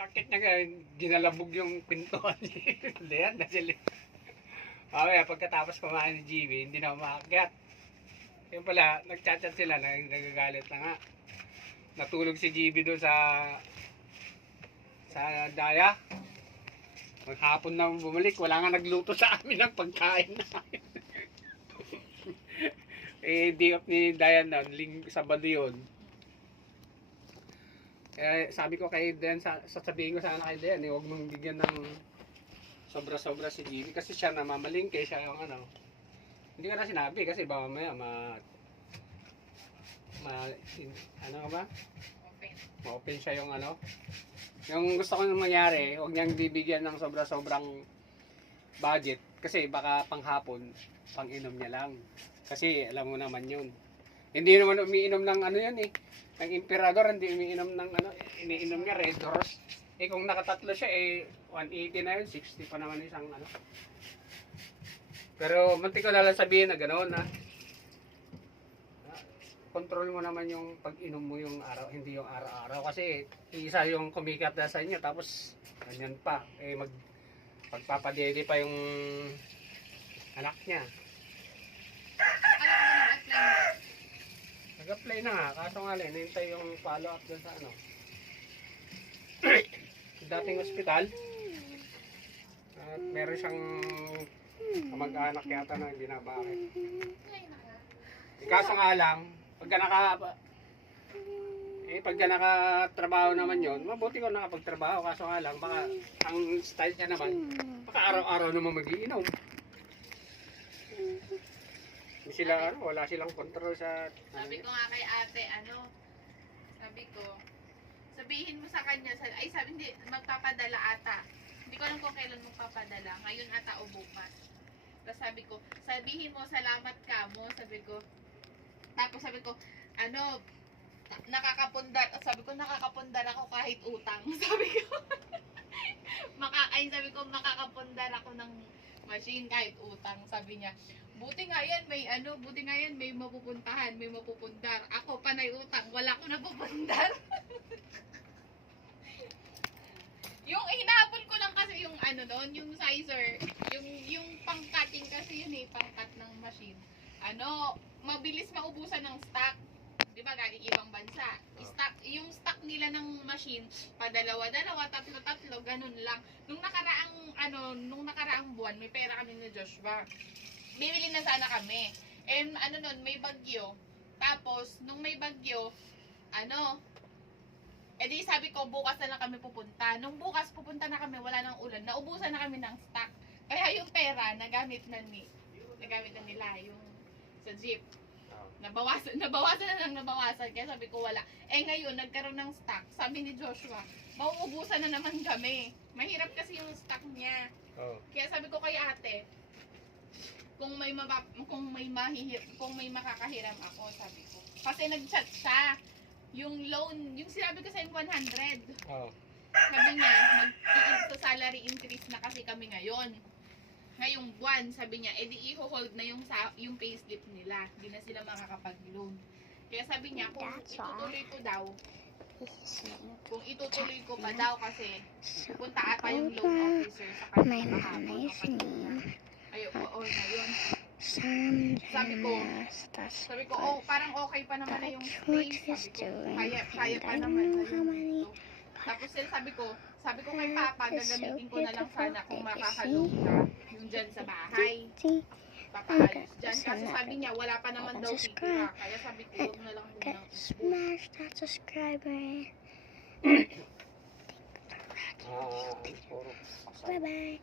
pag-akit niya, ginalabog yung pintuan niya. Yan, nasili. Okay, pagkatapos kumain ni GB, hindi na umaakyat. Yung pala, nagchat-chat sila, nagagalit na nga. Natulog si GB doon sa daya. Maghapon na bumalik, wala nga nagluto sa amin ng pagkain namin. Day off ni Dayan na, Sabado yun. Kaya sabi ko kay Dayan, sasabihin ko sana kay Dayan, huwag mong bigyan ng sobra-sobra si GB kasi siya namamalingke, siya yung ano. Hindi ko na sinabi kasi baka mamaya ano ka ba? Ma-open siya yung ano. Yung gusto ko nang mangyari, huwag niyang bibigyan ng sobra-sobrang budget kasi baka panghapon, pang-inom niya lang. Kasi alam mo naman yun. Hindi naman umiinom ng ano yan eh. Ng Emperador, hindi umiinom ng ano, iniinom niya Red Horse. Eh kung nakatatlo siya eh, 180 na yun, 60 pa naman isang ano. Pero mantik ko na lang sabihin na gano'n ha. Control mo naman yung pag-inom mo yung araw, hindi yung araw-araw. Kasi isa yung kumikat na sa inyo, tapos ganyan pa. Eh pagpapadede pa yung anak niya. Nag-apply na nga, kaso nga lang, nintay yung follow-up dun sa ano. Dating ospital. At meron siyang kamag-anak yata na hindi na bakit. Kaso nga lang, pagka nakatrabaho naman yon, mabuti ko nakapagtrabaho. Kaso nga lang, baka ang style niya naman, baka araw-araw naman mag-iinom. Sila wala silang control sa sabi ko nga kay ate sabi ko sabihin mo sa kanya hindi magpapadala ata, hindi ko alam kung kailan magpapadala, ngayon ata o bukas. Tapos sabi ko sabihin mo salamat ka mo, sabi ko, tapos sabi ko nakakapundar ako kahit utang. Sabi ko sabi ko makakapundar ako ng machine kahit utang. Sabi niya buti nga yan may mapupuntahan, may mapupundar. Ako panay utang, wala ko napupundar. Yung hinahabol ko lang kasi yung yung sizer, yung pang-cutting kasi yun pang-cut ng machine. Mabilis maubusan ng stock. 'Di ba galing ibang bansa. Yung stock nila ng machine, padalawa-dalawa, tatlo-tatlo, ganun lang. Nung nakaraang buwan, may pera kami ni Joshua. Bibili na sana kami. And may bagyo. Tapos, nung may bagyo, edi sabi ko, bukas na lang kami pupunta. Nung bukas pupunta na kami, wala nang ulan. Naubusan na kami ng stock. Kaya yung pera, nagamit na nila yung sa jeep. Nabawasan na. Kaya sabi ko wala. Ngayon, nagkaroon ng stock. Sabi ni Joshua, mauubusan na naman kami. Mahirap kasi yung stock niya. Kaya sabi ko kay ate, kung may makakahiram ako, sabi ko. Kasi nag-chat siya. Yung loan, yung sinabi ko sa 100. Sabi niya, salary increase na kasi kami ngayon. Ngayong buwan, sabi niya, edi i-hold na yung payslip nila. Hindi na sila makakapag-loan. Kaya sabi niya, kung itutuloy ko pa daw kasi pupunta ata yung loan officer sa kanya kahapon. Ngayon. Sabi ko, parang okay pa naman na yung space. Sabi ko, kaya pa naman. Tapos sabi ko kay Papa, gagamitin ko na lang sana kung makakaload ka yung dyan sa bahay. Papaayos dyan. Kasi sabi niya, wala pa naman daw titira. Kaya sabi ko, huwag na lang muna. Smash that subscriber. Bye bye.